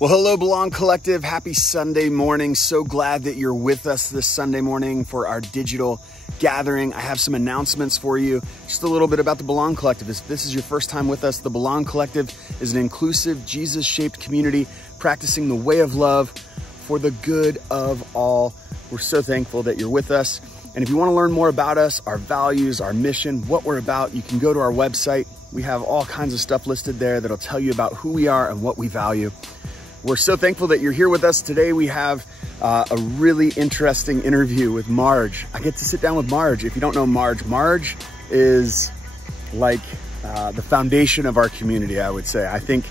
Well, hello, Belong Collective. Happy Sunday morning. So glad that you're with us this Sunday morning for our digital gathering. I have some announcements for you. Just a little bit about the Belong Collective. If this is your first time with us, the Belong Collective is an inclusive, Jesus-shaped community practicing the way of love for the good of all. We're so thankful that you're with us. And if you want to learn more about us, our values, our mission, what we're about, you can go to our website. We have all kinds of stuff listed there that'll tell you about who we are and what we value. We're so thankful that you're here with us today. We have a really interesting interview with Marge. I get to sit down with Marge. If you don't know Marge, Marge is like the foundation of our community, I would say. I think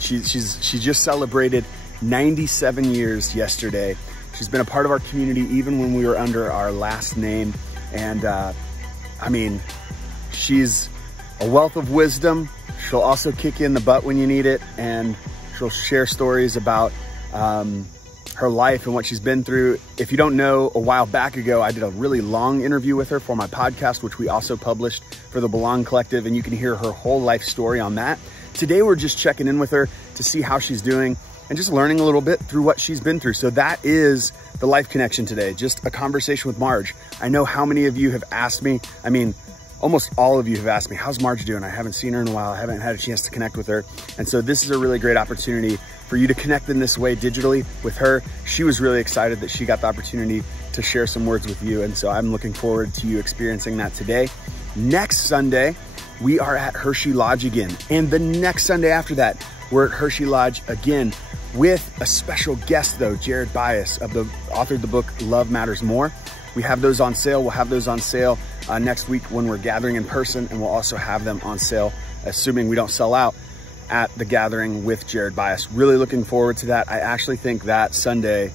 she just celebrated 97 years yesterday. She's been a part of our community even when we were under our last name. And I mean, she's a wealth of wisdom. She'll also kick you in the butt when you need it. And she'll share stories about her life and what she's been through. If you don't know, a while back ago, I did a really long interview with her for my podcast, which we also published for the Belong Collective, and you can hear her whole life story on that. Today, we're just checking in with her to see how she's doing and just learning a little bit through what she's been through. So that is the Life Connection today, just a conversation with Marge. I know how many of you have asked me, I mean, almost all of you have asked me, how's Marge doing? I haven't seen her in a while. I haven't had a chance to connect with her. And so this is a really great opportunity for you to connect in this way digitally with her. She was really excited that she got the opportunity to share some words with you. And so I'm looking forward to you experiencing that today. Next Sunday, we are at Hershey Lodge again. And the next Sunday after that, we're at Hershey Lodge again with a special guest though, Jared Bias, author of the book, Love Matters More. We have those on sale. We'll have those on sale next week when we're gathering in person, and we'll also have them on sale, assuming we don't sell out, at the gathering with Jared Bias. Really looking forward to that. I actually think that Sunday,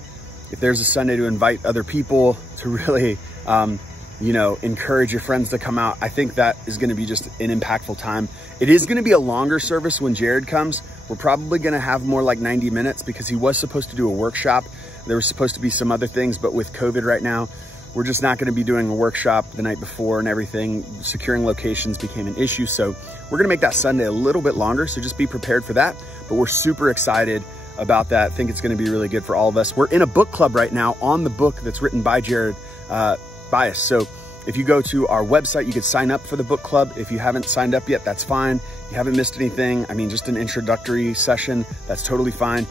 if there's a Sunday to invite other people to really, encourage your friends to come out, I think that is going to be just an impactful time. It is going to be a longer service when Jared comes. We're probably going to have more like 90 minutes because he was supposed to do a workshop. There was supposed to be some other things, but with COVID right now, we're just not going to be doing a workshop the night before and everything. Securing locations became an issue. So we're going to make that Sunday a little bit longer. So just be prepared for that. But we're super excited about that. I think it's going to be really good for all of us. We're in a book club right now on the book that's written by Jared Bias. So if you go to our website, you can sign up for the book club. If you haven't signed up yet, that's fine. You haven't missed anything. I mean, just an introductory session. That's totally fine.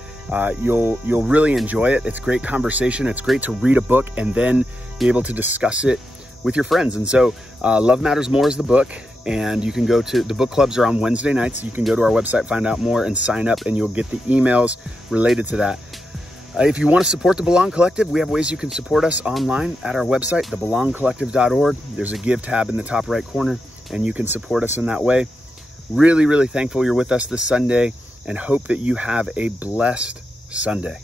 You'll really enjoy it. It's great conversation. It's great to read a book and then be able to discuss it with your friends. And so Love Matters More is the book, and you can go to, the book clubs are on Wednesday nights. You can go to our website, find out more, and sign up, and you'll get the emails related to that. If you want to support the Belong Collective, we have ways you can support us online at our website, thebelongcollective.org. There's a give tab in the top right corner, and you can support us in that way. Really, really thankful you're with us this Sunday, and hope that you have a blessed Sunday.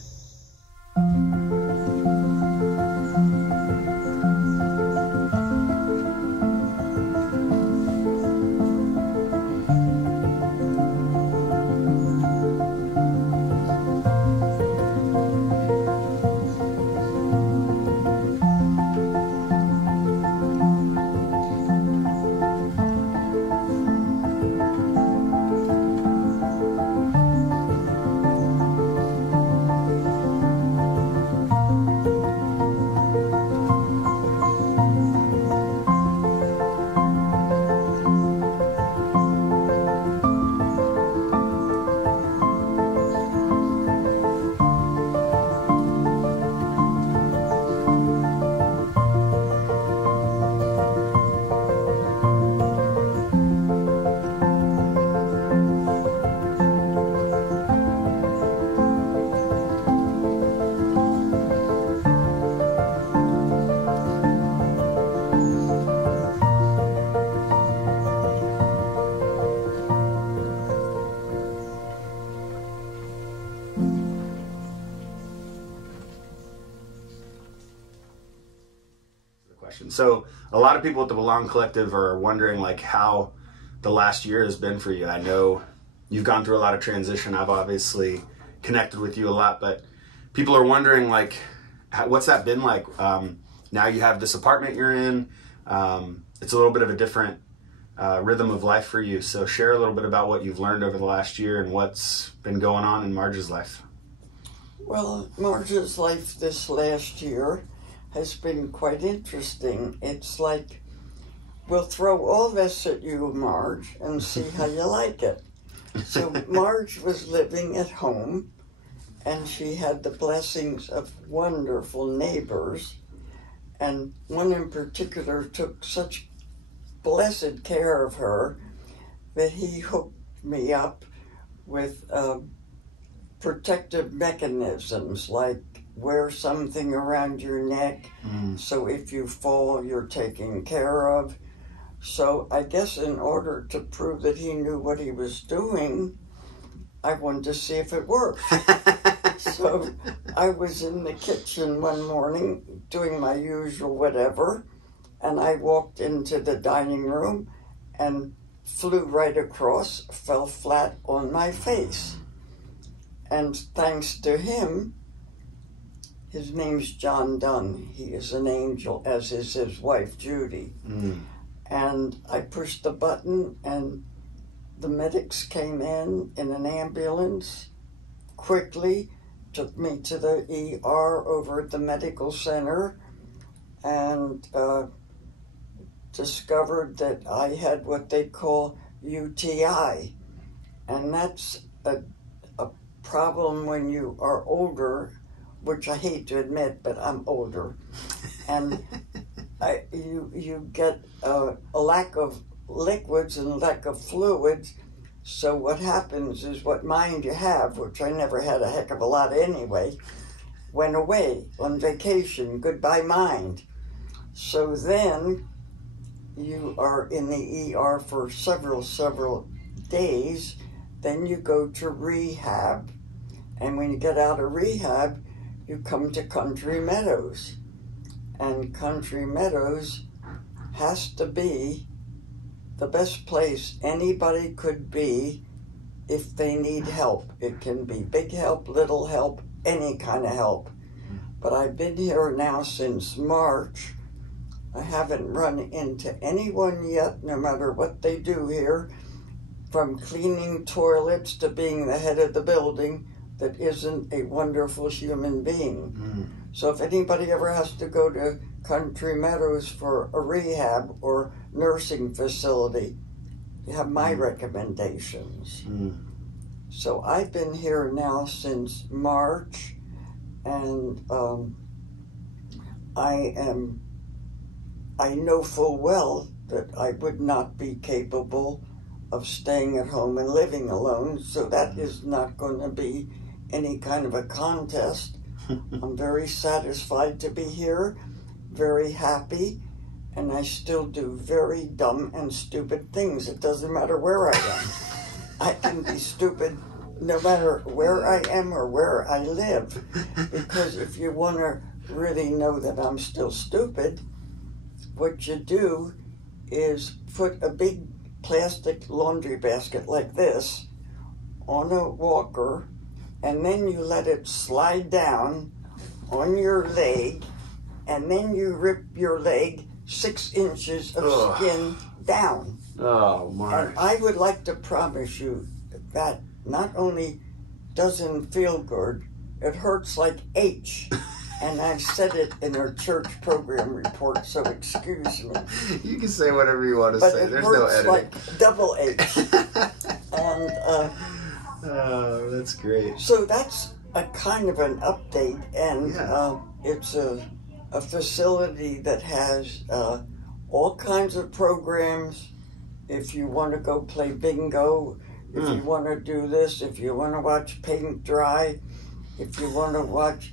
So a lot of people at the Belong Collective are wondering like how the last year has been for you. I know you've gone through a lot of transition. I've obviously connected with you a lot, but people are wondering like, what's that been like? Now you have this apartment you're in. It's a little bit of a different rhythm of life for you. So share a little bit about what you've learned over the last year and what's been going on in Marge's life. Well, Marge's life this last year has been quite interesting. It's like, we'll throw all this at you, Marge, and see how you like it. So Marge was living at home, and she had the blessings of wonderful neighbors, and one in particular took such blessed care of her that he hooked me up with protective mechanisms, like wear something around your neck, so if you fall, you're taken care of. So I guess in order to prove that he knew what he was doing, I wanted to see if it worked. So I was in the kitchen one morning doing my usual whatever, and I walked into the dining room and flew right across, fell flat on my face. And thanks to him, his name's John Dunn. He is an angel, as is his wife, Judy. And I pushed the button, and the medics came in an ambulance, quickly took me to the ER over at the medical center, and discovered that I had what they call UTI. And that's a problem when you are older, which I hate to admit, but I'm older. And you get a lack of liquids and lack of fluids. So what happens is what mind you have, which I never had a heck of a lot anyway, went away on vacation. Goodbye mind. So then you are in the ER for several days. Then you go to rehab. And when you get out of rehab, you come to Country Meadows. And Country Meadows has to be the best place anybody could be if they need help. It can be big help, little help, any kind of help. But I've been here now since March. I haven't run into anyone yet, no matter what they do here, from cleaning toilets to being the head of the building, that isn't a wonderful human being. So if anybody ever has to go to Country Meadows for a rehab or nursing facility, you have my recommendations. So I've been here now since March, and I know full well that I would not be capable of staying at home and living alone, so that is not going to be any kind of a contest. I'm very satisfied to be here, very happy, and I still do very dumb and stupid things. It doesn't matter where I am. I can be stupid no matter where I am or where I live, because if you want to really know that I'm still stupid, what you do is put a big plastic laundry basket like this on a walker, and then you let it slide down on your leg, and then you rip your leg 6 inches of skin down. Oh, Marge. And I would like to promise you that not only doesn't feel good, it hurts like H. And I've said it in our church program report, so excuse me. You can say whatever you want to but say. It There's hurts no editing. like double H. And oh, that's great. so that's a kind of an update, and it's a facility that has all kinds of programs. If you want to go play bingo, if you want to do this, if you want to watch paint dry, if you want to watch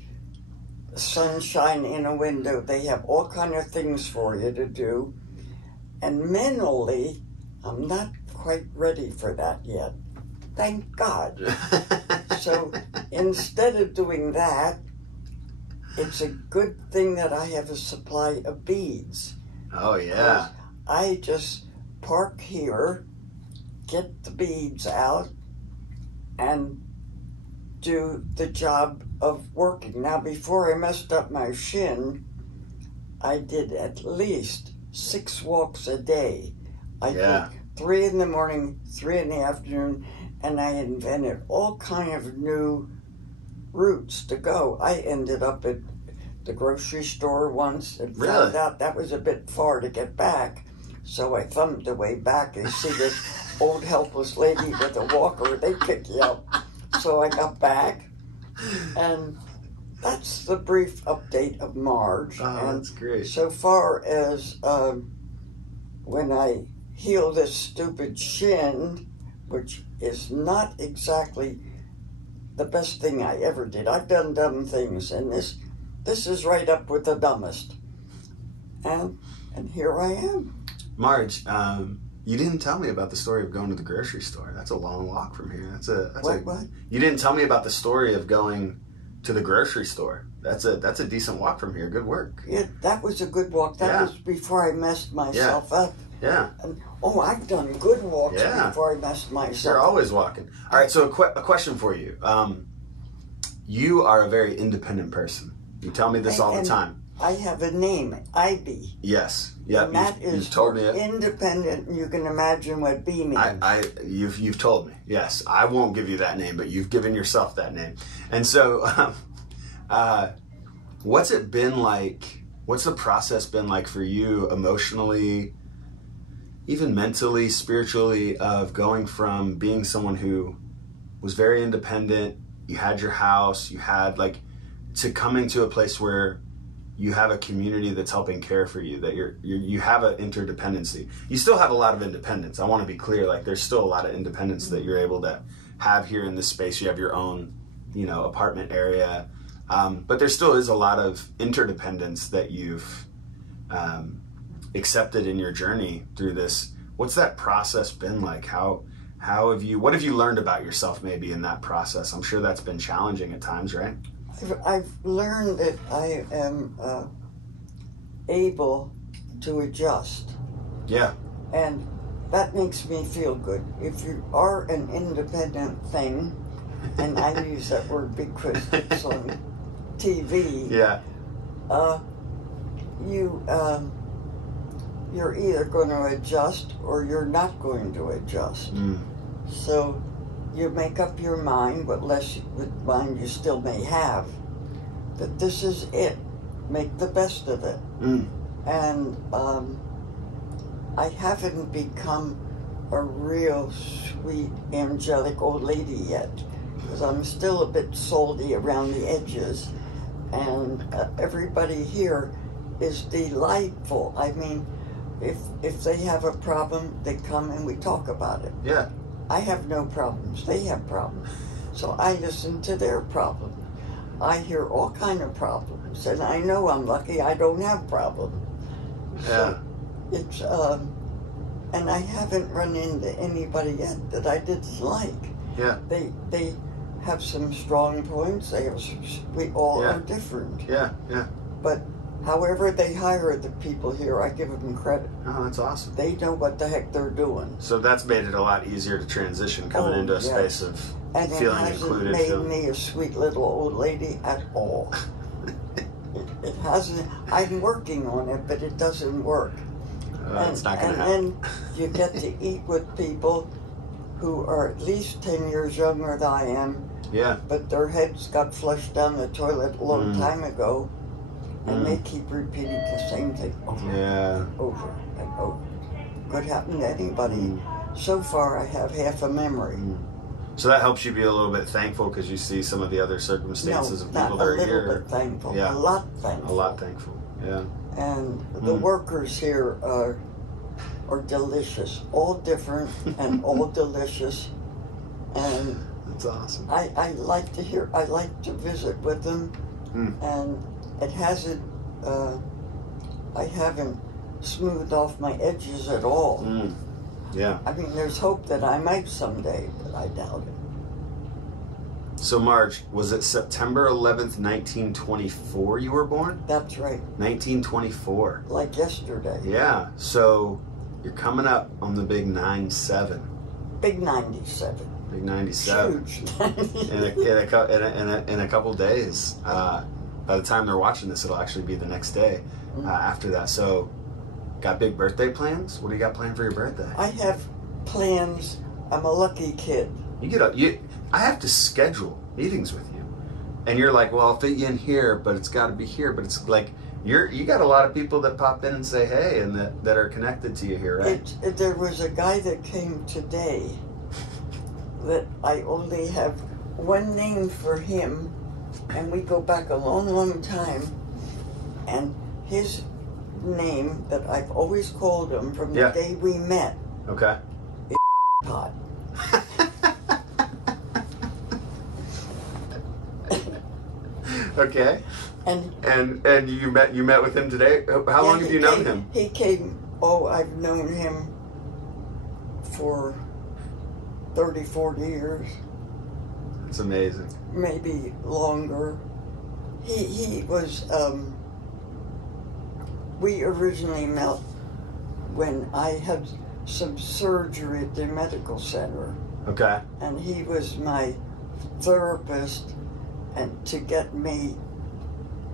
sunshine in a window, they have all kind of things for you to do. And mentally, I'm not quite ready for that yet. Thank God. So instead of doing that, it's a good thing that I have a supply of beads. Oh, yeah. I just park here, get the beads out, and do the job of working. Now, before I messed up my shin, I did at least 6 walks a day. I think 3 in the morning, 3 in the afternoon, and I invented all kind of new routes to go. I ended up at the grocery store once and found out that was a bit far to get back. So I thumbed the way back and see this old helpless lady with a walker. They pick you up. So I got back, and that's the brief update of Marge. Oh, and that's great. So far as when I heal this stupid shin, which is not exactly the best thing I ever did. I've done dumb things, and this is right up with the dumbest. And here I am. Marge, you didn't tell me about the story of going to the grocery store. That's a long walk from here. What? You didn't tell me about the story of going to the grocery store. That's a decent walk from here. Good work. Yeah, that was a good walk. That was before I messed myself up. Yeah. And, I've done good walks before I messed myself. You're always walking. All right, so a question for you. You are a very independent person. You tell me this all the time. I have a name, Ivy. Yes. Yep. And that is told me it. Independent, and you can imagine what B means. You've told me. Yes. I won't give you that name, but you've given yourself that name. And so, what's it been like? What's the process been like for you emotionally, even mentally, spiritually, of going from being someone who was very independent, you had your house, you had to coming to a place where you have a community that's helping care for you, that you have an interdependency. You still have a lot of independence. I want to be clear, there's still a lot of independence that you're able to have here in this space. You have your own, apartment area. But there still is a lot of interdependence that you've accepted in your journey through this. What's that process been like? What have you learned about yourself maybe in that process? I'm sure that's been challenging at times, right? I've learned that I am able to adjust. Yeah. And that makes me feel good. If you are an independent thing, and I use that word because it's on TV. Yeah. You're either going to adjust or you're not going to adjust. So you make up your mind, what less mind you still may have, that this is it. Make the best of it. And I haven't become a real sweet, angelic old lady yet, because I'm still a bit salty around the edges. And everybody here is delightful. I mean, if they have a problem, they come and we talk about it. Yeah. I have no problems. They have problems. So I listen to their problems. I hear all kind of problems, and I know I'm lucky I don't have problems. Yeah. So it's and I haven't run into anybody yet that I didn't like. Yeah. They have some strong points. We all are different. Yeah. Yeah. But however they hire the people here, I give them credit. Oh, that's awesome. They know what the heck they're doing. So that's made it a lot easier to transition coming into a space of feeling included. And it hasn't made me a sweet little old lady at all. It hasn't. I'm working on it, but it doesn't work. It's not going to happen. And then you get to eat with people who are at least 10 years younger than I am. Yeah. But their heads got flushed down the toilet a long time ago. And they keep repeating the same thing over and over. Could happen to anybody. So far, I have half a memory. So that helps you be a little bit thankful because you see some of the other circumstances of people that are here. Not a little bit thankful. Yeah. A lot thankful. A lot thankful. Yeah. And the workers here are delicious. All different and all delicious. And that's awesome. I like to visit with them. And it hasn't, I haven't smoothed off my edges at all. Yeah. I mean, there's hope that I might someday, but I doubt it. So, Marge, was it September 11th, 1924 you were born? That's right. 1924. Like yesterday. Yeah. So, you're coming up on the big 9-7. Big 97. Big 97. Huge. in a couple days. By the time they're watching this, it'll actually be the next day after that. So, Got big birthday plans? What do you got planned for your birthday? I have plans. I'm a lucky kid. I have to schedule meetings with you, and you're like, well, I'll fit you in here, but it's got to be here. But it's like you got a lot of people that pop in and say hey, and that are connected to you here, right? There was a guy that came today that I only have one name for him, and we go back a long, long time, and his name that I've always called him from the day we met. Okay. Is Pot. Okay. And you met with him today? How long have you known him? He came, I've known him for 30, 40 years. It's amazing. Maybe longer. He was, we originally met when I had some surgery at the medical center. Okay. And he was my therapist and to get me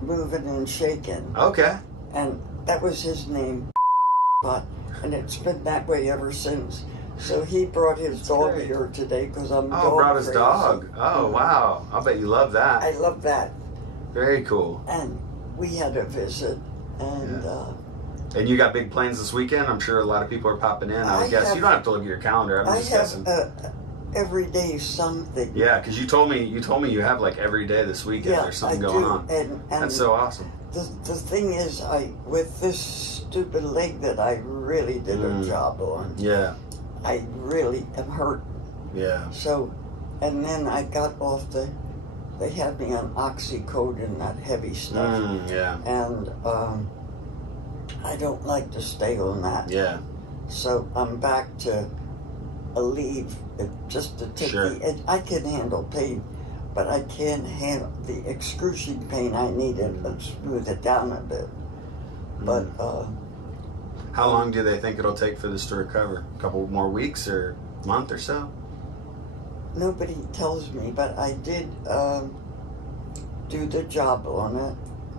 moving and shaking. Okay. And that was his name, and it's been that way ever since. So he brought his dog here today because I'm dog brought his crazy. dog. Oh, wow. I'll bet you love that. I love that. Very cool. And we had a visit, and and you got big plans this weekend? I'm sure a lot of people are popping in. I would guess you don't have to look at your calendar. I'm just guessing. Every day something. Yeah, because you told me you have like every day this weekend. There's something going on. And that's so awesome. The thing is, with this stupid leg that I really did a job on. Yeah. I really am hurt. Yeah. So, and then I got off they had me on oxycodone, that heavy stuff. Yeah. And I don't like to stay on that. Yeah. So I'm back to a leave, just to take I can handle pain, but I can't handle the excruciating pain. I need it to smooth it down a bit. But how long do they think it'll take for this to recover? A couple more weeks or month or so? Nobody tells me, but I did do the job on it.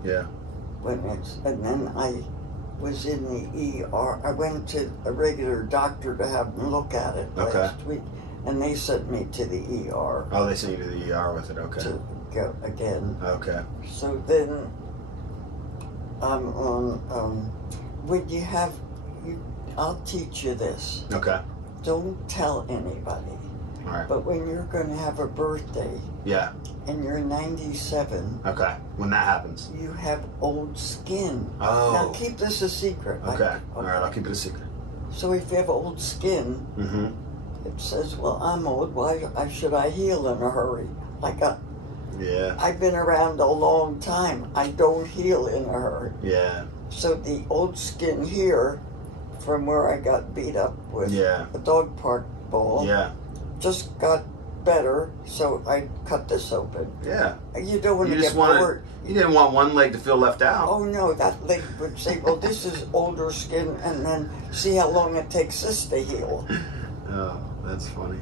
Yeah. And then I was in the ER. I went to a regular doctor to have them look at it last week, and they sent me to the ER. Oh, they sent you to the ER with it. Okay. To go again. Okay. So then I'm on. When you have, I'll teach you this. Okay. Don't tell anybody. All right. But when you're going to have a birthday. Yeah. And you're 97. Okay. When that happens. You have old skin. Oh. Now keep this a secret. Okay. All right. I'll keep it a secret. So if you have old skin, it says, well, I'm old. Why should I heal in a hurry? Yeah. I've been around a long time. I don't heal in a hurry. Yeah. So the old skin here, from where I got beat up with a dog park ball, just got better. So I cut this open. Yeah. You don't want to get bored. You didn't want one leg to feel left out. Oh no, that leg would say, well, this is older skin, and then see how long it takes this to heal. Oh, that's funny.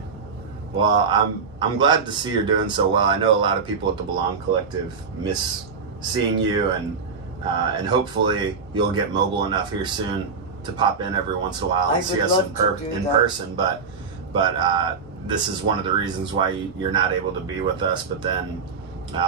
Well, I'm glad to see you're doing so well. I know a lot of people at the Belong Collective miss seeing you, and hopefully you'll get mobile enough here soon to pop in every once in a while and see us in person. But this is one of the reasons why you're not able to be with us. But then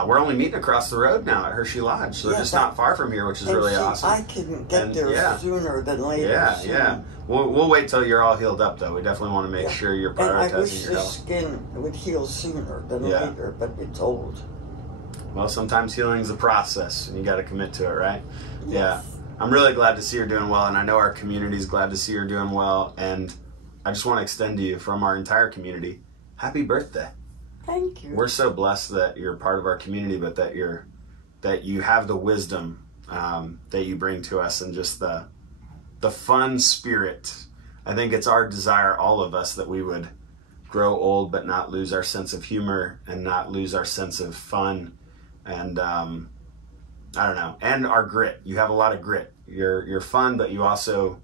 we're only meeting across the road now at Hershey Lodge, so just not far from here, which is really awesome. I can get there sooner than later. Yeah. We'll wait till you're all healed up, though. We definitely want to make sure you're prioritizing your health. And I wish the skin would heal sooner than later, but it's old. Well, sometimes healing's a process, and you got to commit to it, right? Yes. Yeah. I'm really glad to see you're doing well, and I know our community's glad to see you're doing well, and I just want to extend to you from our entire community, happy birthday. Thank you. We're so blessed that you're part of our community, but that you have the wisdom that you bring to us, and just the fun spirit. I think it's our desire, all of us, that we would grow old but not lose our sense of humor and not lose our sense of fun, and I don't know, and our grit. You have a lot of grit. You're fun, but you also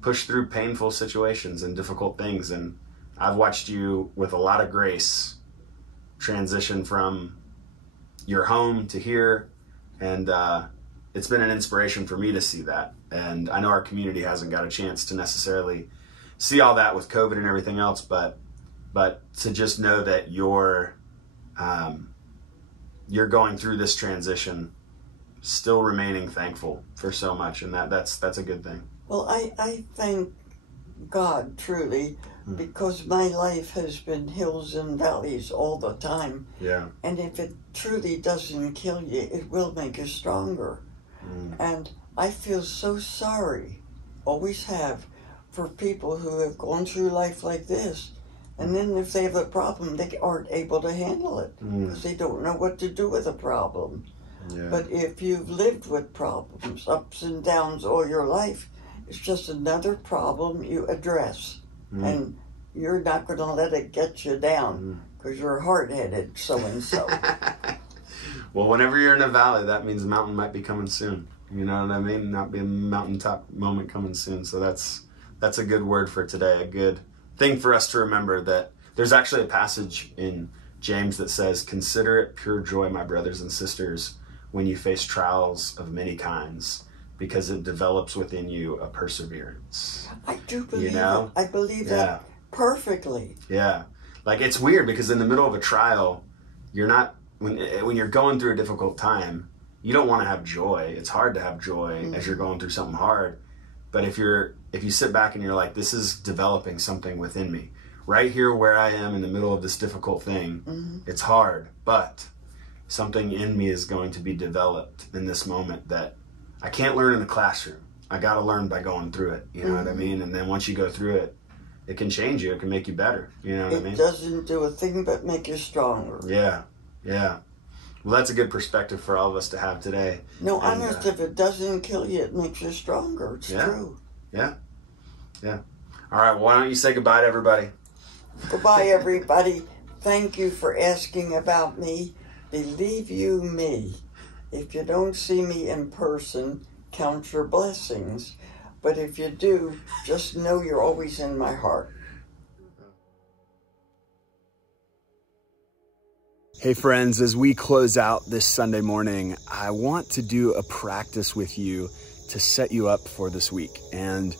push through painful situations and difficult things, and I've watched you with a lot of grace transition from your home to here, and it's been an inspiration for me to see that. And I know our community hasn't got a chance to necessarily see all that with COVID and everything else, but to just know that you're going through this transition, still remaining thankful for so much, and that's a good thing. Well, I thank God truly, because my life has been hills and valleys all the time. Yeah. And if it truly doesn't kill you, it will make you stronger. And I feel so sorry, always have, for people who have gone through life like this. And then if they have a problem, they aren't able to handle it because they don't know what to do with a problem. Yeah. But if you've lived with problems, ups and downs all your life, it's just another problem you address. And you're not going to let it get you down because you're hard-headed so-and-so. Well, whenever you're in a valley, that means a mountain might be coming soon. You know what I mean? Not be a mountaintop moment coming soon. So that's a good word for today, a good thing for us to remember, that there's actually a passage in James that says, "Consider it pure joy, my brothers and sisters, when you face trials of many kinds, because it develops within you a perseverance." I do believe it. I believe that perfectly. Yeah. Like, it's weird because in the middle of a trial, you're not, when you're going through a difficult time, you don't want to have joy. It's hard to have joy as you're going through something hard. But if you sit back and you're like, this is developing something within me. Right here where I am in the middle of this difficult thing, it's hard, but something in me is going to be developed in this moment that I can't learn in the classroom. I got to learn by going through it. You know what I mean? And then once you go through it, it can change you. It can make you better. You know what I mean? It doesn't do a thing but make you stronger. Yeah. Yeah. Well, that's a good perspective for all of us to have today. No, honest, if it doesn't kill you, it makes you stronger. It's true. Yeah. Yeah. All right. Well, why don't you say goodbye to everybody? Goodbye, everybody. Thank you for asking about me. Believe you me, if you don't see me in person, count your blessings. But if you do, just know you're always in my heart. Hey friends, as we close out this Sunday morning, I want to do a practice with you to set you up for this week. And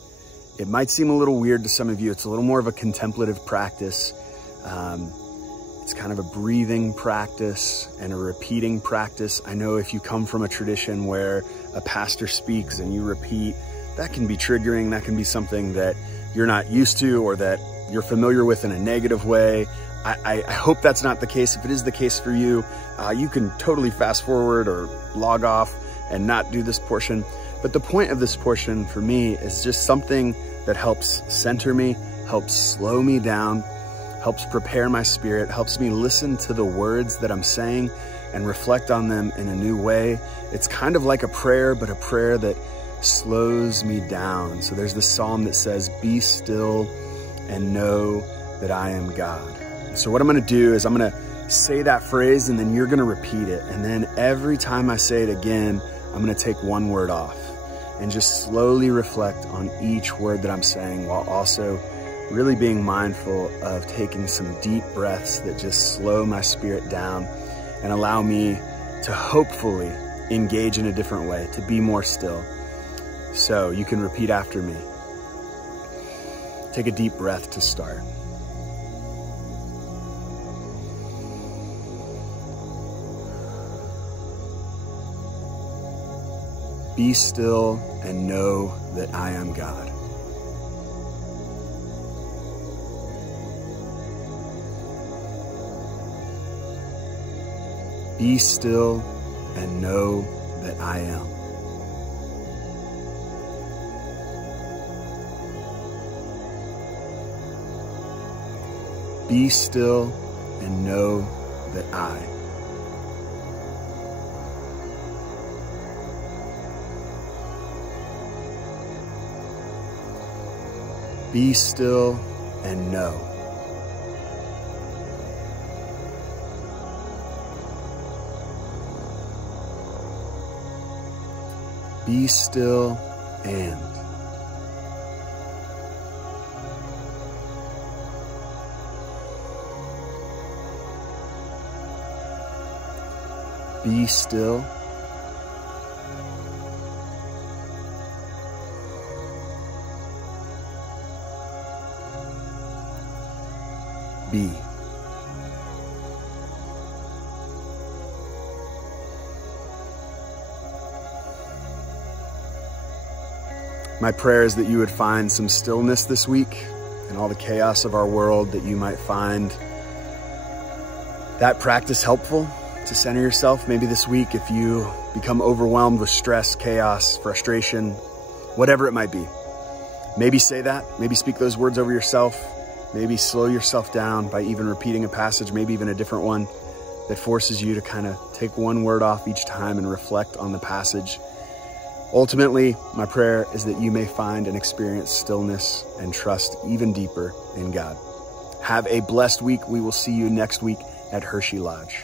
it might seem a little weird to some of you. It's a little more of a contemplative practice. It's kind of a breathing practice and a repeating practice. I know if you come from a tradition where a pastor speaks and you repeat, that can be triggering. That can be something that you're not used to or that you're familiar with in a negative way. I hope that's not the case. If it is the case for you, you can totally fast forward or log off and not do this portion. But the point of this portion for me is just something that helps center me, helps slow me down, helps prepare my spirit, helps me listen to the words that I'm saying and reflect on them in a new way. It's kind of like a prayer, but a prayer that slows me down. So there's this psalm that says, "Be still and know that I am God." So what I'm gonna do is I'm gonna say that phrase and then you're gonna repeat it. And then every time I say it again, I'm gonna take one word off and just slowly reflect on each word that I'm saying, while also really being mindful of taking some deep breaths that just slow my spirit down and allow me to hopefully engage in a different way, to be more still. So you can repeat after me. Take a deep breath to start. Be still and know that I am God. Be still and know that I am. Be still and know that I. Be still and know. Be still and. Be still My prayer is that you would find some stillness this week in all the chaos of our world, that you might find that practice helpful to center yourself. Maybe this week, if you become overwhelmed with stress, chaos, frustration, whatever it might be, maybe say that, maybe speak those words over yourself, maybe slow yourself down by even repeating a passage, maybe even a different one that forces you to kind of take one word off each time and reflect on the passage. Ultimately, my prayer is that you may find and experience stillness and trust even deeper in God. Have a blessed week. We will see you next week at Hershey Lodge.